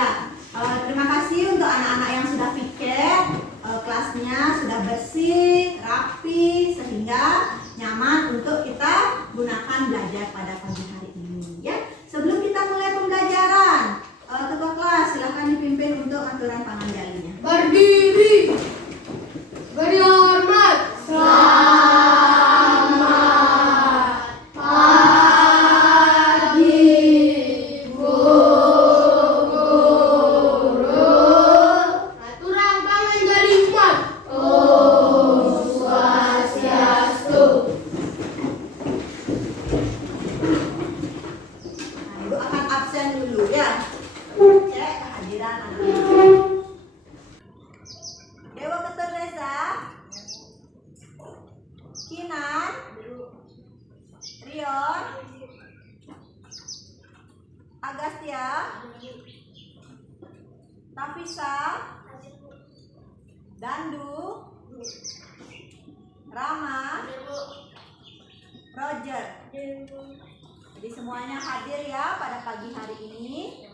Ya, terima kasih untuk anak-anak yang sudah piket, kelasnya sudah bersih, rapi, sehingga nyaman untuk kita gunakan belajar pada pagi hari ini. Ya, sebelum kita mulai pembelajaran, ketua kelas silakan dipimpin untuk aturan pengendalinya. Berdiri, beri hormat. Selamat pagi, Bu Guru. Aturan pengendalian. Om Swastiastu. Nah, Ibu akan absen dulu ya. Cek kehadiran anak-anak. Dewa Ketur Desa, Kinan, Rion, Agastya, Tafisa, Dandu, Rama, Roger. Jadi semuanya hadir ya pada pagi hari ini.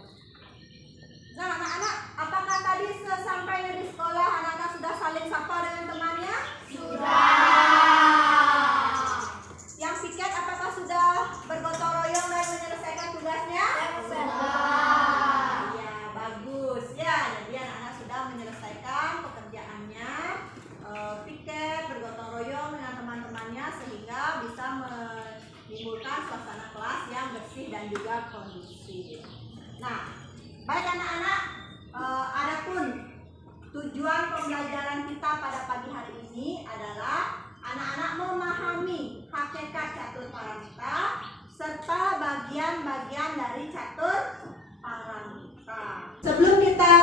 Nah, anak-anak, apakah tadi sesampainya di sekolah anak-anak sudah saling sapa dengan temannya? Sudah. Yang piket apakah sudah bergotong royong dan menyelesaikan tugasnya? Sudah. Ya, bagus ya. Jadi anak-anak sudah menyelesaikan pekerjaannya, piket, bergotong royong dengan teman-temannya sehingga bisa menimbulkan suasana kelas yang bersih dan juga kondusif. Nah, baik anak-anak, adapun tujuan pembelajaran kita pada pagi hari ini adalah anak-anak memahami hakikat catur paramita serta bagian-bagian dari catur paramita. Sebelum kita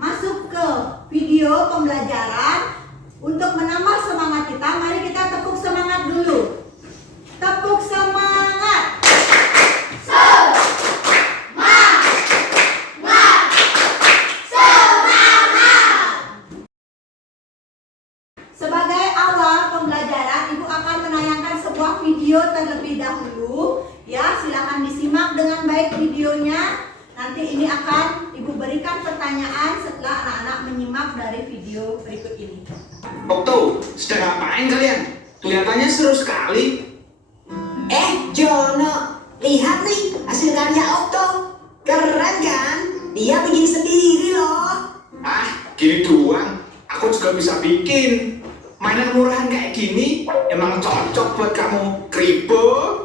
masuk ke video pembelajaran, untuk menambah semangat kita, mari kita tepuk semangat dulu. Tepuk semangat. Sebagai awal pembelajaran, Ibu akan menayangkan sebuah video terlebih dahulu. Ya, silakan disimak dengan baik videonya. Nanti ini akan Ibu berikan pertanyaan setelah anak-anak menyimak dari video berikut ini. Okto, sedang ngapain kalian? Kelihatannya seru sekali. Jono, lihat nih hasil karya Okto. Keren kan? Dia bikin sendiri loh. Ah, gini doang. Aku juga bisa bikin. Mainan murahan kayak gini emang cocok buat kamu, Kribo.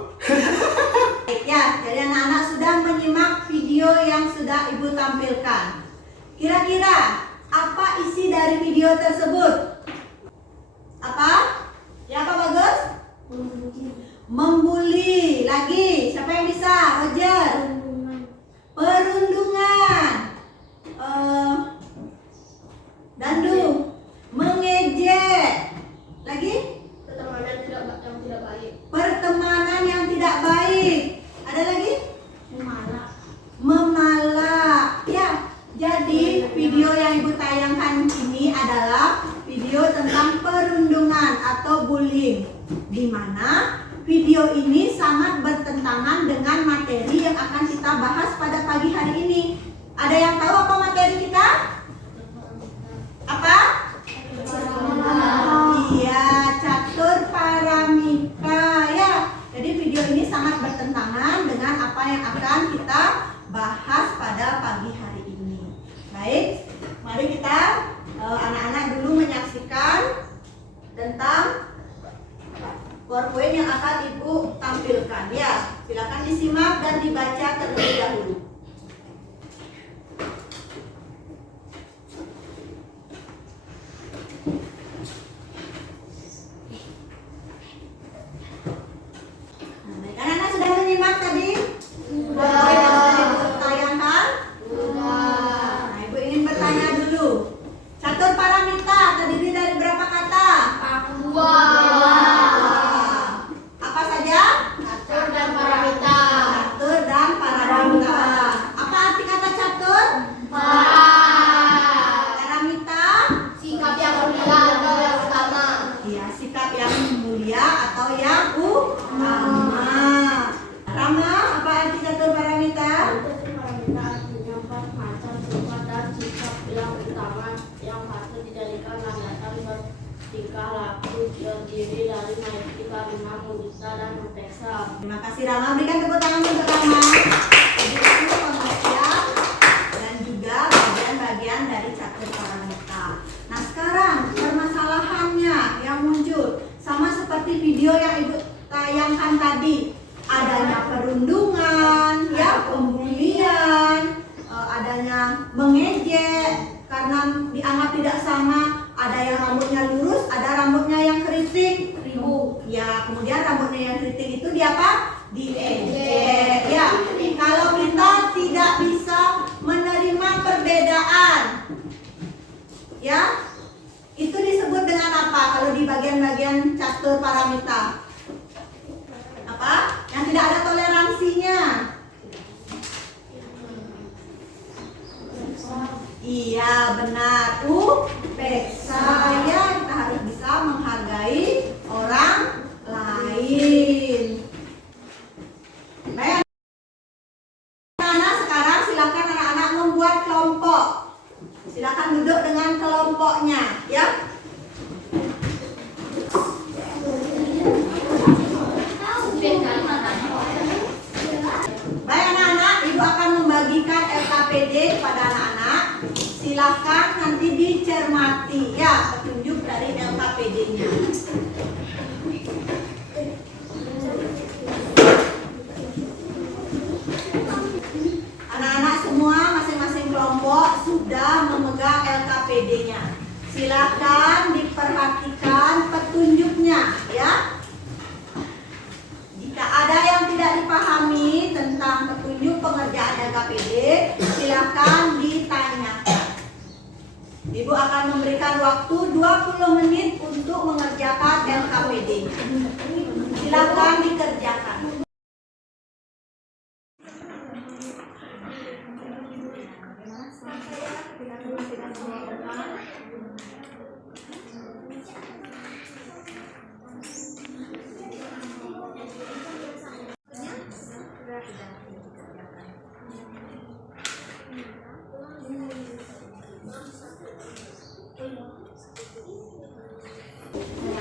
Baik ya, jadi anak-anak sudah menyimak video yang sudah Ibu tampilkan. Kira-kira apa isi dari video tersebut? Apa? Ya, apa bagus? Membuli. Lagi, siapa yang bisa? Roger. Perundungan. Dandu. Mengejek. Lagi? Pertemanan yang tidak baik. Pertemanan yang tidak baik. Ada lagi? Memalak. Ya, jadi video yang Ibu tayangkan ini adalah video tentang perundungan atau bullying, di mana video ini sangat bertentangan dengan materi yang akan kita bahas pada pagi hari ini. Ada yang tahu apa materi kita? Apa? Iya, catur paramita ya. Jadi video ini sangat bertentangan dengan apa yang akan kita bahas pada pagi hari ini. Baik, mari kita anak-anak dulu menyaksikan tentang PowerPoint yang akan Ibu tampilkan ya. Silakan disimak dan dibaca terlebih dahulu. pertama yang patut dijadikan landasan bertingkah laku terdiri dari maetika, rima, mudita, dan mutesa. Terima kasih Rama, berikan tepuk tangan untuk Rama. Jadi itu pengertian dan juga bagian-bagian dari catur paramita. Nah sekarang permasalahannya yang muncul sama seperti video yang Ibu tayangkan tadi, adanya perundungan, ya pembulian, adanya mengejek karena dianggap tidak sama, ada yang rambutnya lurus, ada rambutnya yang keriting, ribu. Ya, kemudian rambutnya yang keriting itu di apa? Diejek. Ya, kalau kita tidak bisa menerima perbedaan, ya, itu disebut dengan apa? Kalau di bagian-bagian catur paramita, apa? Yang tidak ada toleransinya. Iya benar, upeksa, ya kita harus bisa menghargai orang lain. Baik anak-anak, sekarang silakan anak-anak membuat kelompok. Silakan duduk dengan kelompoknya, ya. Baik anak-anak, Ibu akan membagikan LKPD kepada anak-anak. Silahkan nanti dicermati ya petunjuk dari LKPD-nya. Anak-anak semua masing-masing kelompok sudah memegang LKPD-nya. Silahkan diperhatikan petunjuknya ya. Jika ada yang tidak dipahami tentang petunjuk pengerjaan LKPD, silahkan ditanyakan. Ibu akan memberikan waktu 20 menit untuk mengerjakan LKPD. Silahkan dikerjakan.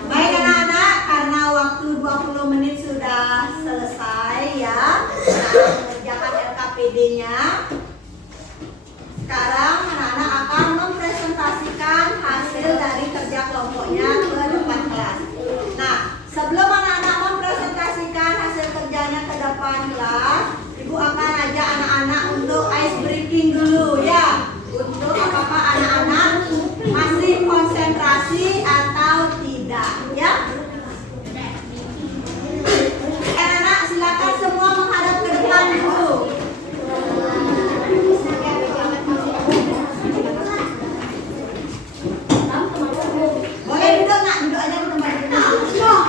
Baik anak-anak, karena waktu 20 menit sudah selesai ya mengerjakan LKPD-nya. Sekarang anak-anak akan mempresentasikan hasil dari kerja kelompoknya ke depan kelas. Nah, sebelum anak-anak mempresentasikan hasil kerjanya ke depan kelas, Ibu akan ajak anak-anak untuk ice breaking dulu ya. Untuk apakah anak-anak masih konsentrasi atau tidak ya. Anak-anak silakan semua menghadap ke depan dulu. Boleh duduk nak, duduk aja di tempat duduk.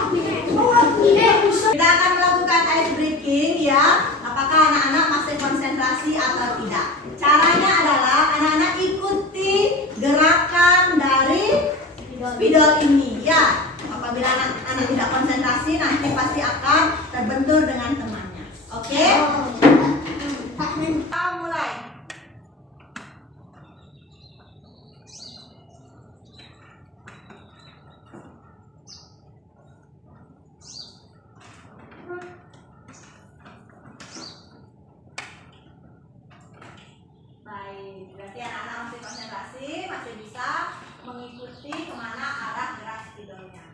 Kita akan melakukan ice breaking ya. Apakah anak-anak masih konsentrasi atau tidak? Caranya adalah anak-anak ikuti gerakan dari spidol ini ya. Apabila anak-anak tidak konsentrasi, nanti pasti akan terbentur dengan temannya. Oke? Kita mulai. Baik, berarti anak-anak masih konsentrasi, masih bisa mengikuti kemana arah gerak spidolnya.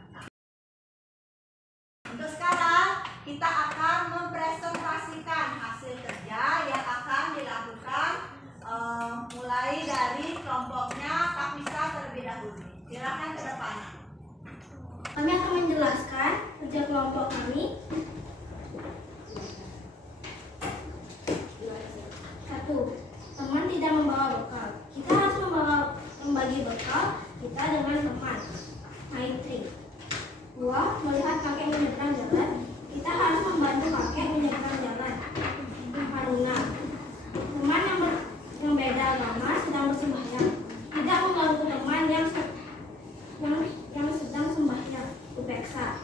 Untuk sekarang kita akan mempresentasikan hasil kerja yang akan dilakukan mulai dari kelompoknya Kapisa terlebih dahulu. Silakan ke depan. Kami akan menjelaskan kerja kelompok kami. 1. Teman tidak membawa bekal. Kita harus membagi bekal kita dengan teman. Maitri. 2. Melihat kakek menyeberang jalan. Kita harus membantu kakek menyeberang jalan. Haruna. Teman yang beda agama sedang bersembahyang. Tidak mengganggu teman yang sedang sembahyang. Upeksa.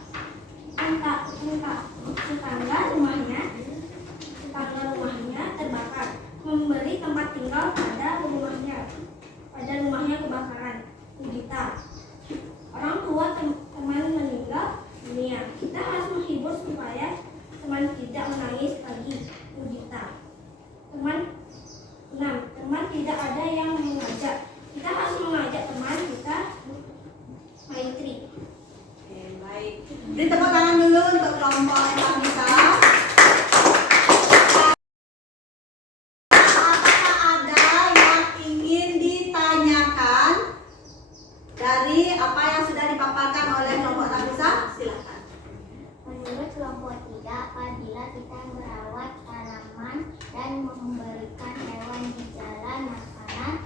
Tetangga rumahnya terbakar. Memberi tempat tinggal pada rumahnya ada yang mengajak. Kita harus mengajak teman kita Maitri. Oke, baik. Beri tepuk tangan dulu untuk kelompok Nafisa. Apakah ada yang ingin ditanyakan dari apa yang sudah dipaparkan oleh kelompok Nafisa? Silakan. Menurut kelompok 3, apabila kita merawat tanaman dan memberikan hewan di jalan makanan,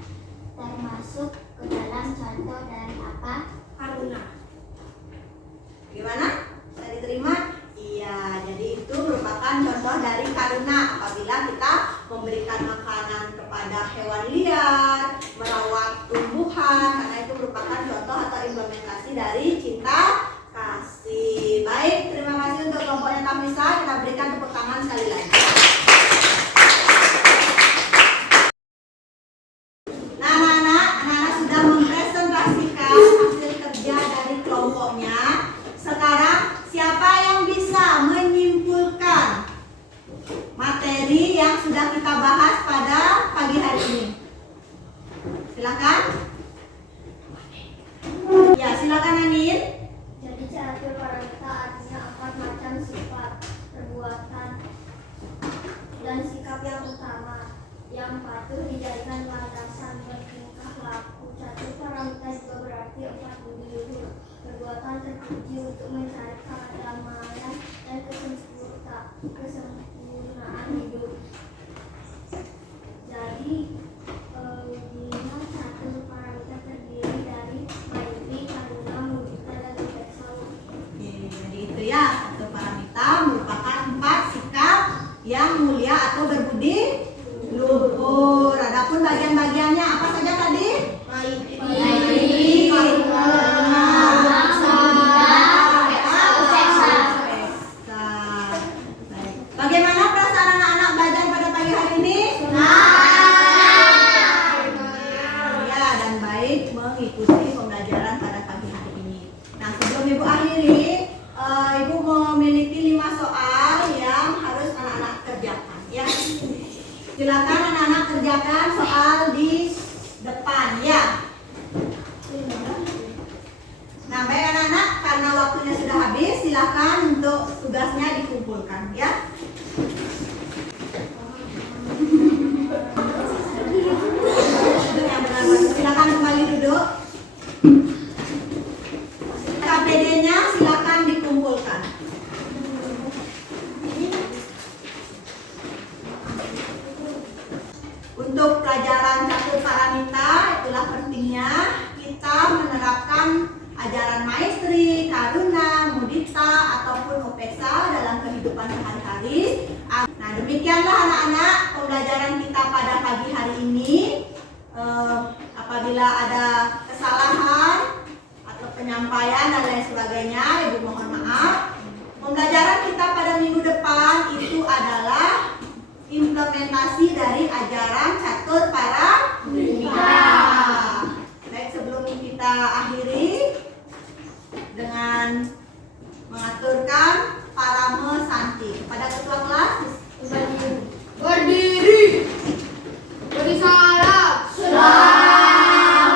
termasuk ke dalam contoh dari apa? Karuna. Gimana? Bisa diterima? Iya, jadi itu merupakan contoh dari karuna apabila kita memberikan makanan kepada hewan liar, merawat tumbuhan, karena itu merupakan contoh atau implementasi dari cinta kasih. Baik, terima kasih untuk kelompoknya Nafisa. Kita berikan tepuk tangan sekali lagi. Nah, anak-anak sudah mempresentasikan hasil kerja dari kelompoknya. Sekarang siapa yang bisa menyimpulkan materi yang sudah kita bahas pada pagi hari ini? Silakan. Ya, silakan Anin. Jadi catur paramita artinya 4 macam sifat, perbuatan, dan sikap yang utama yang patut dijadikan landasan bertingkah laku. Catur paramita juga berarti 4 budi luhur, perbuatan terpuji untuk mencari kedamaian dan kesempurnaan hidup. Jadi bina catur paramita terdiri dari Maitri, Karuna, Mudita, dan Upeksa. Oke, jadi itu ya, satu paramita merupakan 4 sikap yang mulia atau berbudi luhur. Adapun bagian-bagiannya apa saja tadi? Maitri, Karuna, Upeksa. Baik. Bagaimana perasaan anak-anak belajar pada pagi hari ini? Ya, dan baik mengikuti pembelajaran pada pagi hari ini. Nah, sebelum Ibu akhiri, Ibu memiliki 5 soal yang harus anak-anak kerjakan, ya. Silakan anak-anak kerjakan soal di depan, ya. Nah, baik anak-anak, karena waktunya sudah habis, silakan untuk tugasnya dikumpulkan, ya. Duduk yang benar, silakan kembali duduk. KPD-nya silakan dikumpulkan. Untuk pelajaran catur paramita, itulah pentingnya kita menerapkan ajaran Maitri, Karuna, Mudita, ataupun Upeksa dalam kehidupan sehari-hari. Nah, demikianlah anak-anak pembelajaran kita pada pagi hari ini. Apabila ada kesalahan atau penyampaian dan lain sebagainya, Ibu mohon maaf. Pembelajaran kita pada minggu depan itu adalah implementasi dari ajaran catur paramita. Baik, sebelum kita akhiri dengan mengaturkan parame santi kepada ketua kelas, Berdiri. Beri salam. Selamat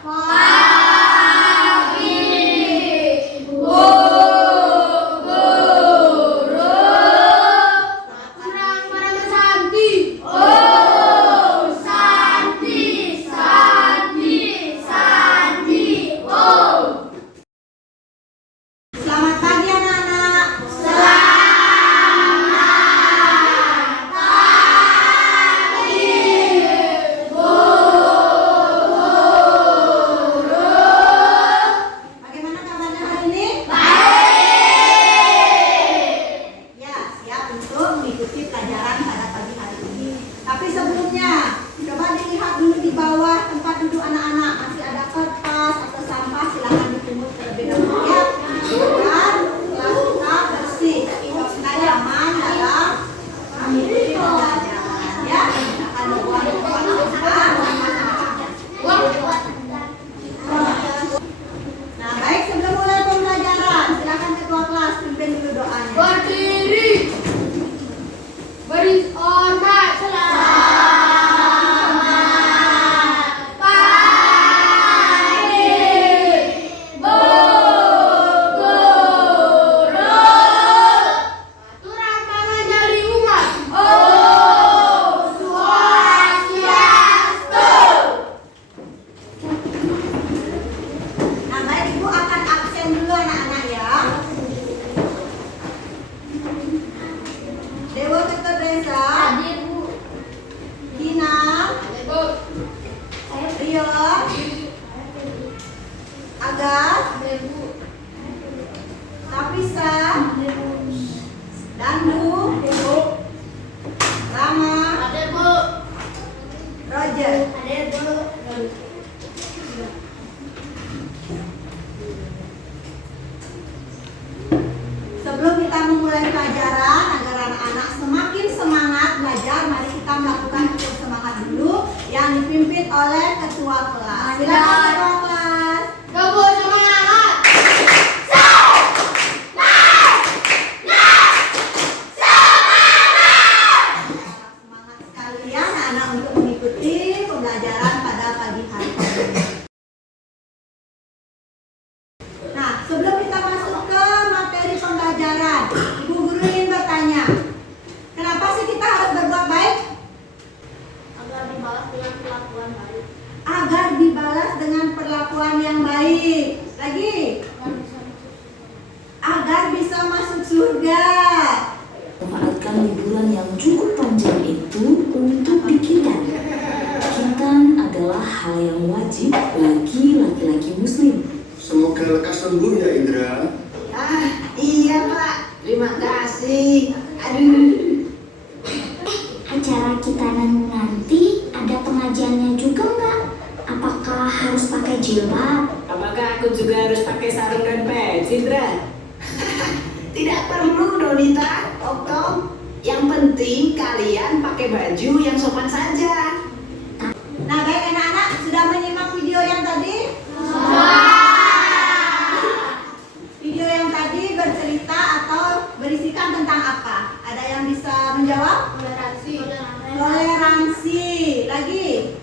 pagi, Bu Guru. Serang Parame Santi. Oh. Gideon, Agas, Tapisa, Dandu, Rama, Roger. Sebelum kita memulai pelajaran agar anak-anak semakin semangat belajar, mari kita melakukan hitung semangat dulu yang dipimpin oleh ketua kelas. Silakan ketua kelas. Semangat sekali ya anak-anak untuk mengikuti pembelajaran pada pagi hari ini. Nah, sebelum kita masuk ke materi pembelajaran, Ibu Guru ingin bertanya, kenapa sih kita harus berbuat baik? Agar dibalas dengan perlakuan baik. Agar dibalas dengan perlakuan yang baik. Lagi, agar bisa masuk surga. Manfaatkan liburan yang cukup panjang itu untuk dikitan. Kitan adalah hal yang wajib bagi laki-laki muslim. Semoga lekas sembuh ya Indra. Iya Pak, terima kasih. Aduh. Acara kitanan nanti ada pengajiannya juga nggak? Apakah harus pakai jilbab? Apakah aku juga harus pakai sarung dan peci, Indra? Tidak perlu Donita, Okto. Yang penting kalian pakai baju yang sopan saja. Nah, baik anak-anak, sudah menyimak video yang tadi? Video yang tadi bercerita atau berisikan tentang apa? Ada yang bisa menjawab? Toleransi. Lagi?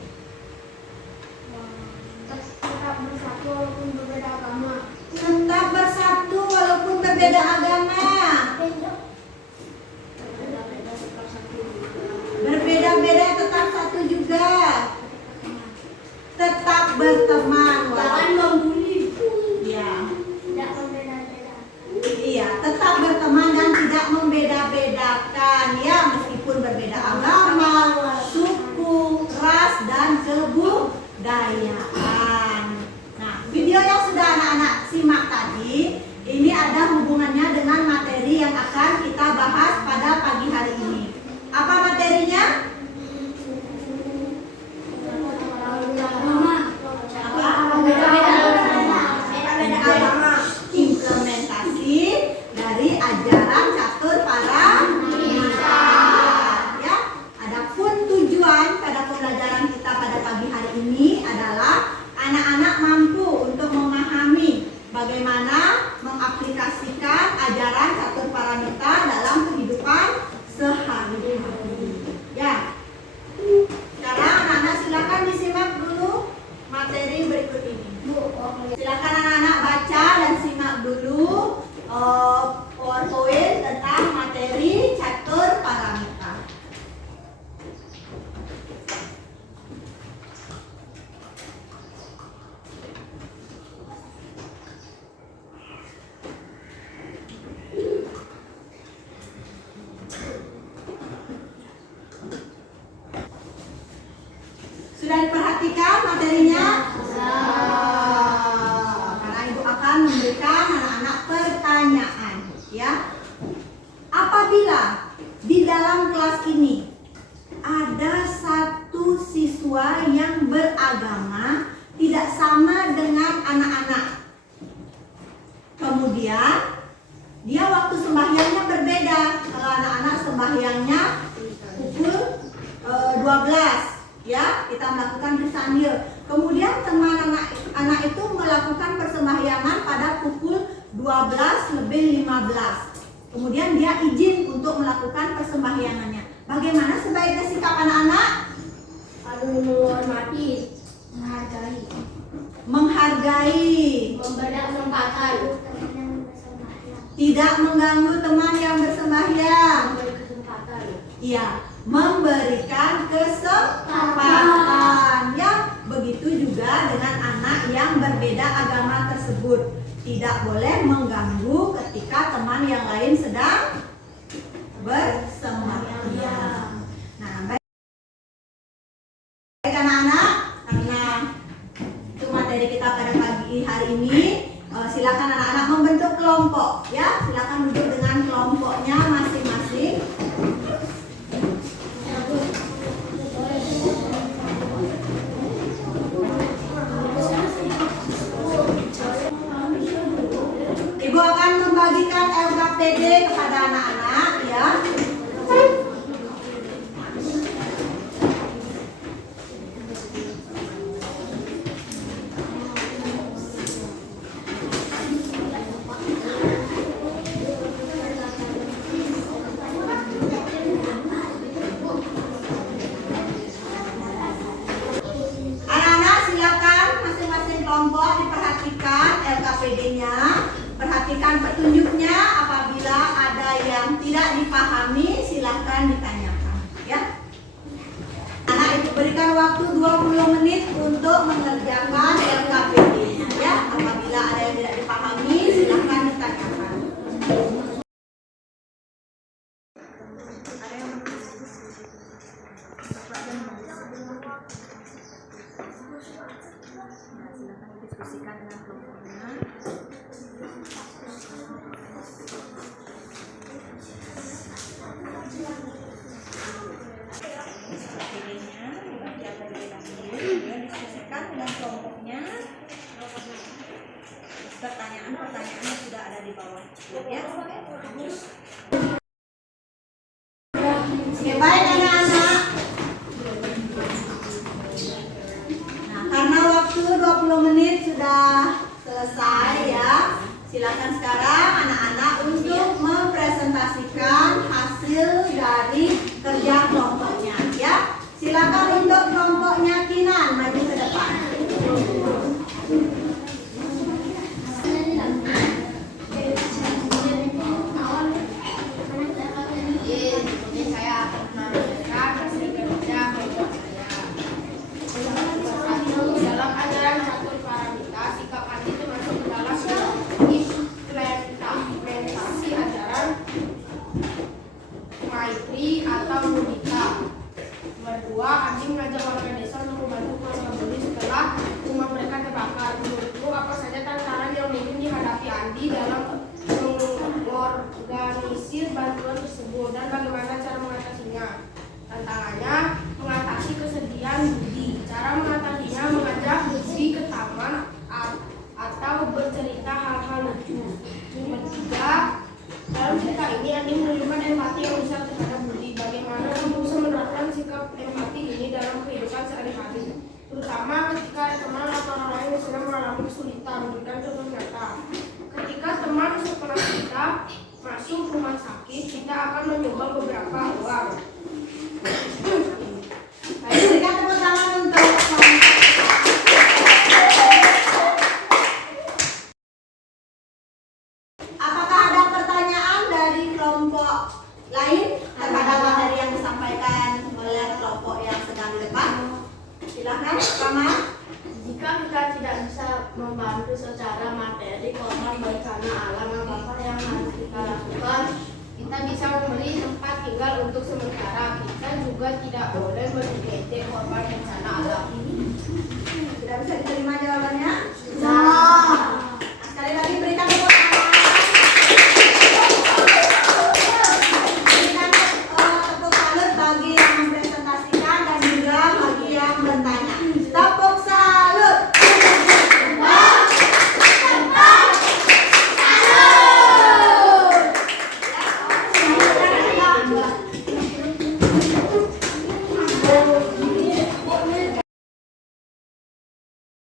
Tetap bersatu walaupun berbeda agama. Tetap bersatu walaupun berbeda agama. Berbeda-beda tetap satu juga. Tetap berteman. Jangan membuli. Iya. Tidak berbeda-beda. Iya, tetap berteman dan tidak membeda-bedakan ya, meskipun berbeda agama, suku, ras dan kebudayaan. Nah, video yang sudah anak-anak simak tadi ini ada hubungannya dengan materi yang akan kita bahas pada pagi hari ini. Apa materinya? Implementasi dari ajaran catur paramita. Ya, adapun tujuan pada pembelajaran kita pada pagi hari ini adalah anak-anak mampu untuk memahami bagaimana mengaplikasikan ajaran catur paramita dalam kehidupan sehari-hari. Ya. Sekarang anak-anak silakan disimak dulu materi berikut ini. Silakan anak-anak baca dan simak dulu PowerPoint tentang materi catur paramita. Sudah diperhatikan materinya? Karena ibu akan memberikan anak-anak pertanyaan, ya. Apabila di dalam kelas ini ada satu siswa yang beragama tidak sama dengan anak-anak, kemudian dia waktu sembahyangnya berbeda. Kalau anak-anak sembahyangnya pukul 12. Ya, kita melakukan bersambil. Kemudian teman anak itu melakukan persembahyangan pada pukul 12:15. Kemudian dia izin untuk melakukan persembahyangannya. Bagaimana sebaiknya sikap anak-anak? Aduh, menghormati, menghargai, Memberi kesempatan. Tidak mengganggu teman yang bersembahyang. memberi kesempatan. Iya, memberikan kesempatan. Ya, begitu juga dengan anak yang berbeda agama tersebut. Tidak boleh mengganggu ketika teman yang lain sedang bersembahyang. Nah, baik anak-anak, karena materi kita pada pagi hari ini. Silakan anak-anak membentuk kelompok ya. Silakan duduk dengan kelompoknya masing-masing. Ibu akan membagikan LKPD kepada anak-anak ya. Anak-anak silakan masing-masing kelompok diperhatikan LKPD-nya. Perhatikan petunjuknya, apabila ada yang tidak dipahami silahkan ditanyakan ya. Anak itu berikan waktu 20 menit untuk mengerjakan LKPD-nya ya. Apabila ada yang tidak dipahami silahkan ditanyakan. Silakan diskusikan dengan kelompoknya. Diskusikan dengan kelompoknya. Pertanyaan-pertanyaannya sudah ada di bawah ya. Oke, baik anak-anak. Nah, karena waktu 20 menit sudah selesai ya. Silakan sekarang anak-anak untuk mempresentasikan hasil dari kerja kelompoknya ya. Silakan untuk kelompoknya Kinan maju ke depan. Saya akan menjelaskan hasil kerja kelompok saya. Dalam ajaran catur paramita, sikap hati itu masuk ke dalam implementasi ajaran Maitri atau Mudita. Berdua, Andi mengajak warga desa untuk membantu keluarga Budi setelah rumah mereka terbakar. Menurutku, apa saja tantangan yang mungkin dihadapi Andi dalam mengorganisir bantuan tersebut dan bagaimana cara mengatasinya? Tantangannya mengatasi kesedihan Budi. Cara mengatasinya mengajak Budi ke taman atau bercerita hal-hal lucu. Ketiga, dalam cerita ini Andi menunjukkan empati yang besar terhadap Budi. Bagaimana kamu bisa menerapkan sikap empati ini dalam kehidupan sehari-hari, terutama ketika teman atau orang lain yang sedang mengalami kesulitan. Dan contoh nyata, ketika teman sekelas kita masuk rumah sakit, kita akan menyumbang beberapa uang. Berikan tepuk tangan untuk apakah ada pertanyaan dari kelompok lain terhadap materi yang disampaikan oleh kelompok yang sedang di depan? Silakan, Rama. Jika kita tidak bisa membantu secara materi korban bencana alam apa yang harus kita lakukan, kita bisa membeli tempat tinggal untuk sementara. Kita juga tidak boleh mengejek korban bencana alam. Sudah bisa diterima jawabannya? Ya. Sekali lagi berikan tepuk tangan. Berikan tepuk salut bagi yang mempresentasikan dan juga bagi yang bertanya. Tepuk salut.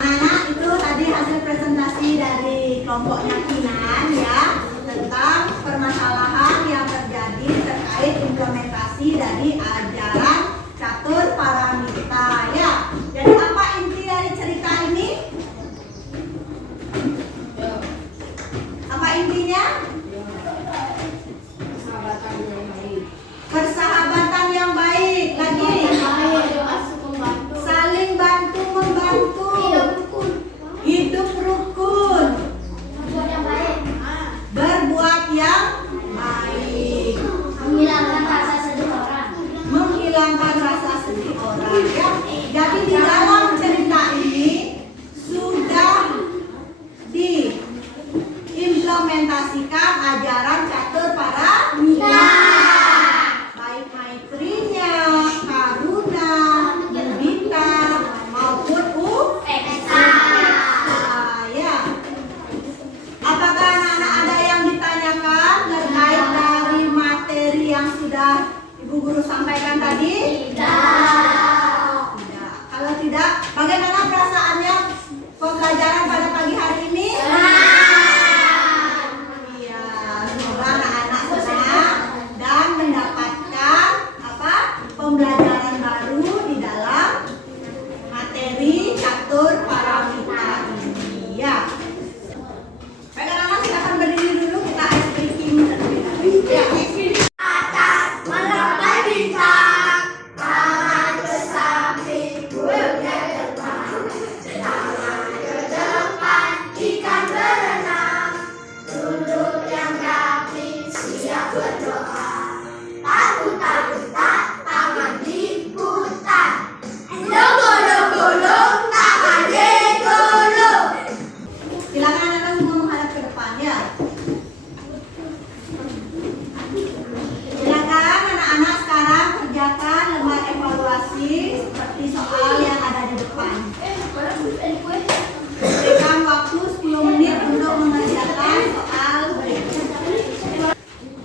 Anak itu tadi hasil presentasi dari kelompoknya Kinan ya, tentang permasalahan yang terjadi terkait implementasi dari ajaran catur paramita ya. Jadi apa inti dari cerita ini? Apa intinya? Persahabatan yang baik. Lagi saling bantu membantu, hidup rukun, berbuat yang baik, menghilangkan rasa sedih orang ya. Jadi di dalam cerita ini sudah tidak? Bagaimana perasaannya pembelajaran pada pagi hari ini? Iya, semoga anak-anak senang dan mendapatkan apa? Pembelajaran baru di dalam materi catur parawita ini. Ya. Baik anak-anak, silakan berdiri dulu, kita ice breaking terlebih dahulu. Ya. Silakan anak-anak semua menghadap ke depan ya. Silakan anak-anak sekarang kerjakan lembar evaluasi seperti soal yang ada di depan. Berikan waktu 10 menit untuk mengerjakan soal berikut.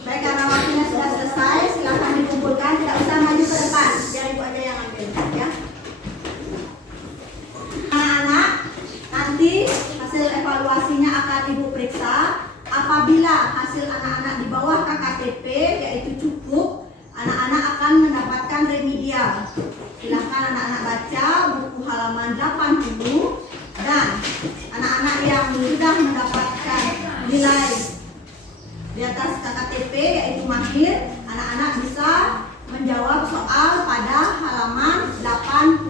Baik, karena waktunya sudah selesai, silakan dikumpulkan, tidak usah maju ke depan, biar ibu aja yang ambil ya. Anak-anak, nanti hasil evaluasinya akan ibu periksa. Apabila hasil anak-anak di bawah KKTP yaitu cukup, anak-anak akan mendapatkan remedial. Silahkan anak-anak baca buku halaman 80 dan anak-anak yang sudah mendapatkan nilai di atas KKTP yaitu mahir, anak-anak bisa menjawab soal pada halaman 80.